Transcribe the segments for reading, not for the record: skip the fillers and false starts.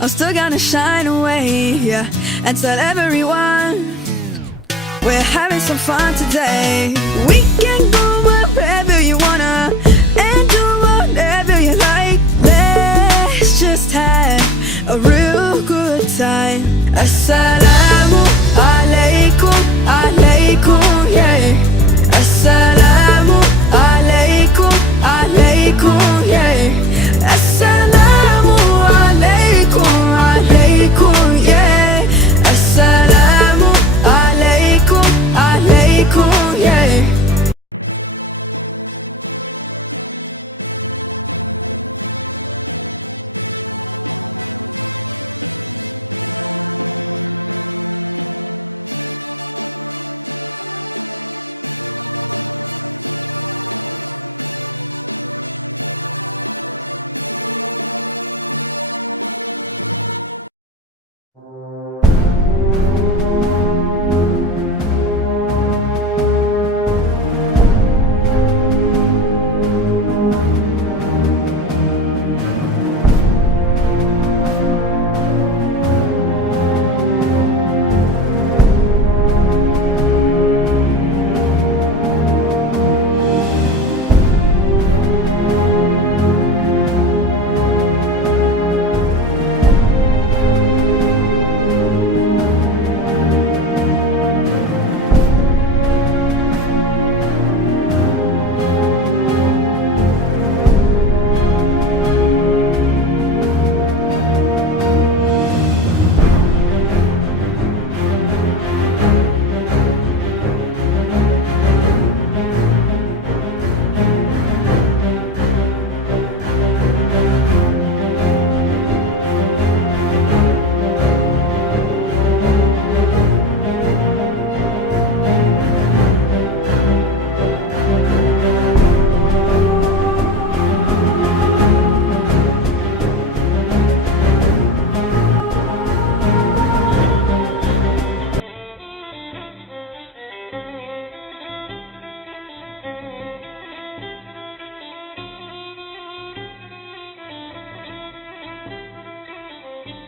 I'm still gonna shine away, yeah, and tell everyone we're having some fun today. We can go wherever you wanna and do whatever you like. Let's just have a real good time. Assalamu alaikum, alaikum, yeah. Assalamu alaikum, alaikum, yeah. Assalamu alaikum, alaikum, yeah. Assalamu alaikum, alaikum, yeah.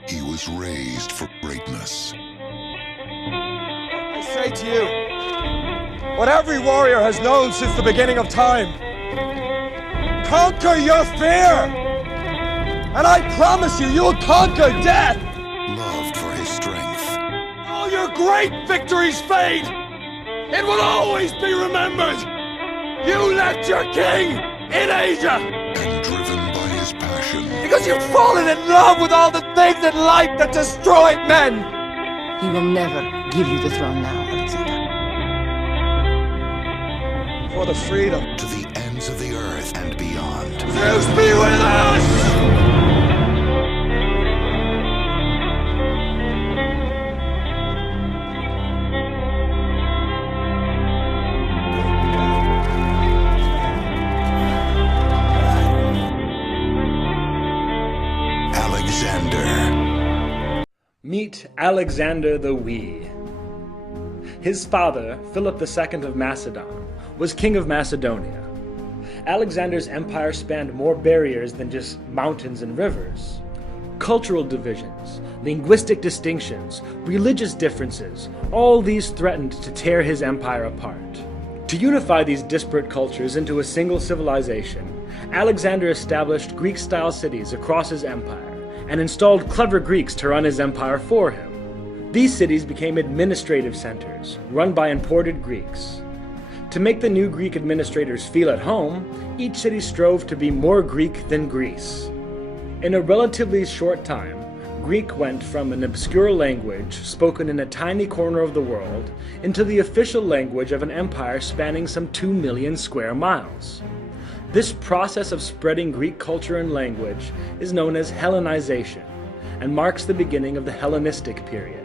He was raised for greatness. I say to you, what every warrior has known since the beginning of time: conquer your fear! And I promise you, you'll conquer death! Loved for his strength. All your great victories fade! It will always be remembered! You left your king in Asia! And driven by his passion. Because you've fallen in love with all the things in life that destroy men! He will never give you the throne now, Alexander. For the freedom. To the ends of the earth and beyond. Zeus be with us! Meet Alexander the Wee. His father, Philip II of Macedon, was king of Macedonia. Alexander's empire spanned more barriers than just mountains and rivers. Cultural divisions, linguistic distinctions, religious differences, all these threatened to tear his empire apart. To unify these disparate cultures into a single civilization, Alexander established Greek-style cities across his empire and installed clever Greeks to run his empire for him. These cities became administrative centers, run by imported Greeks. To make the new Greek administrators feel at home, each city strove to be more Greek than Greece. In a relatively short time, Greek went from an obscure language spoken in a tiny corner of the world into the official language of an empire spanning some 2 million square miles. This process of spreading Greek culture and language is known as Hellenization and marks the beginning of the Hellenistic period.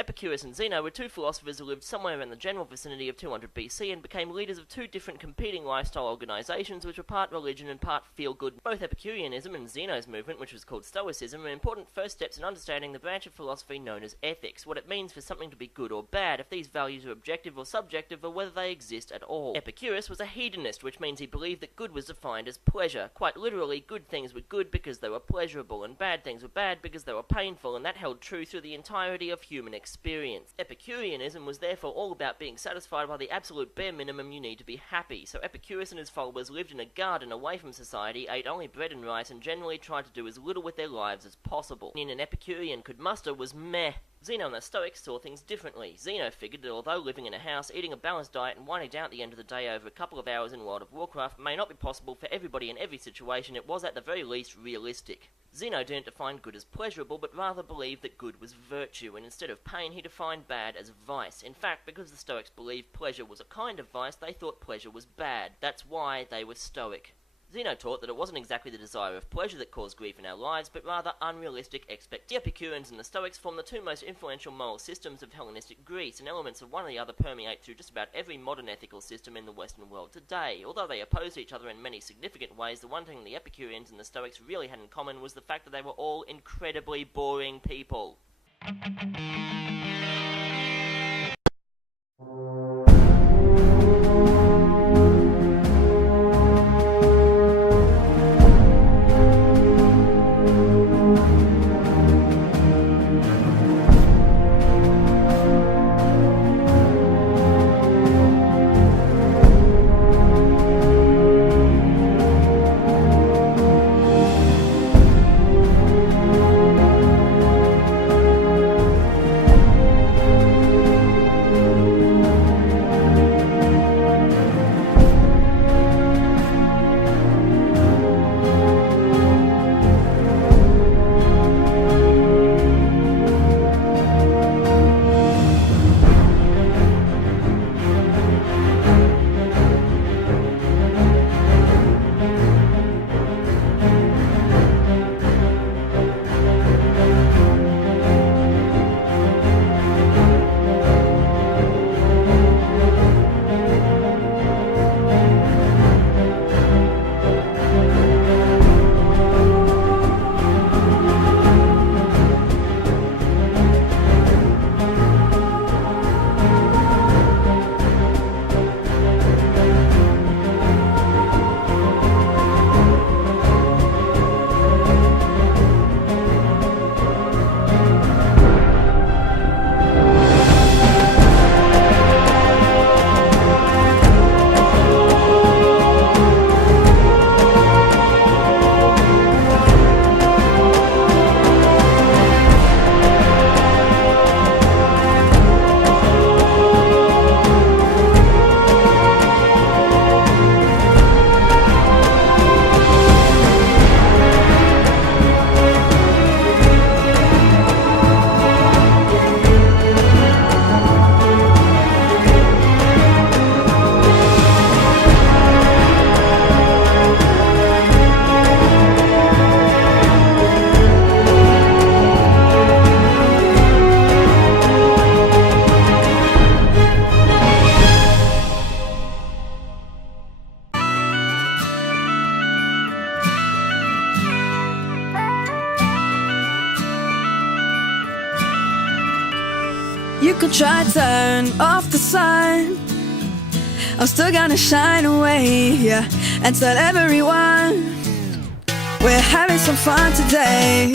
Epicurus and Zeno were two philosophers who lived somewhere in the general vicinity of 200 BC and became leaders of two different competing lifestyle organizations which were part religion and part feel-good. Both Epicureanism and Zeno's movement, which was called Stoicism, are important first steps in understanding the branch of philosophy known as ethics, what it means for something to be good or bad, if these values are objective or subjective, or whether they exist at all. Epicurus was a hedonist, which means he believed that good was defined as pleasure. Quite literally, good things were good because they were pleasurable, and bad things were bad because they were painful, and that held true through the entirety of human experience. Epicureanism was therefore all about being satisfied by the absolute bare minimum you need to be happy, so Epicurus and his followers lived in a garden away from society, ate only bread and rice, and generally tried to do as little with their lives as possible. In an Epicurean could muster was meh. Zeno and the Stoics saw things differently. Zeno figured that although living in a house, eating a balanced diet, and winding down at the end of the day over a couple of hours in World of Warcraft may not be possible for everybody in every situation, it was at the very least realistic. Zeno didn't define good as pleasurable, but rather believed that good was virtue, and instead of pain he defined bad as vice. In fact, because the Stoics believed pleasure was a kind of vice, they thought pleasure was bad. That's why they were Stoic. Zeno taught that it wasn't exactly the desire of pleasure that caused grief in our lives, but rather unrealistic expectations. The Epicureans and the Stoics form the two most influential moral systems of Hellenistic Greece, and elements of one or the other permeate through just about every modern ethical system in the Western world today. Although they opposed each other in many significant ways, the one thing the Epicureans and the Stoics really had in common was the fact that they were all incredibly boring people. You could try to turn off the sun, I'm still gonna shine away, yeah, and tell everyone we're having some fun today.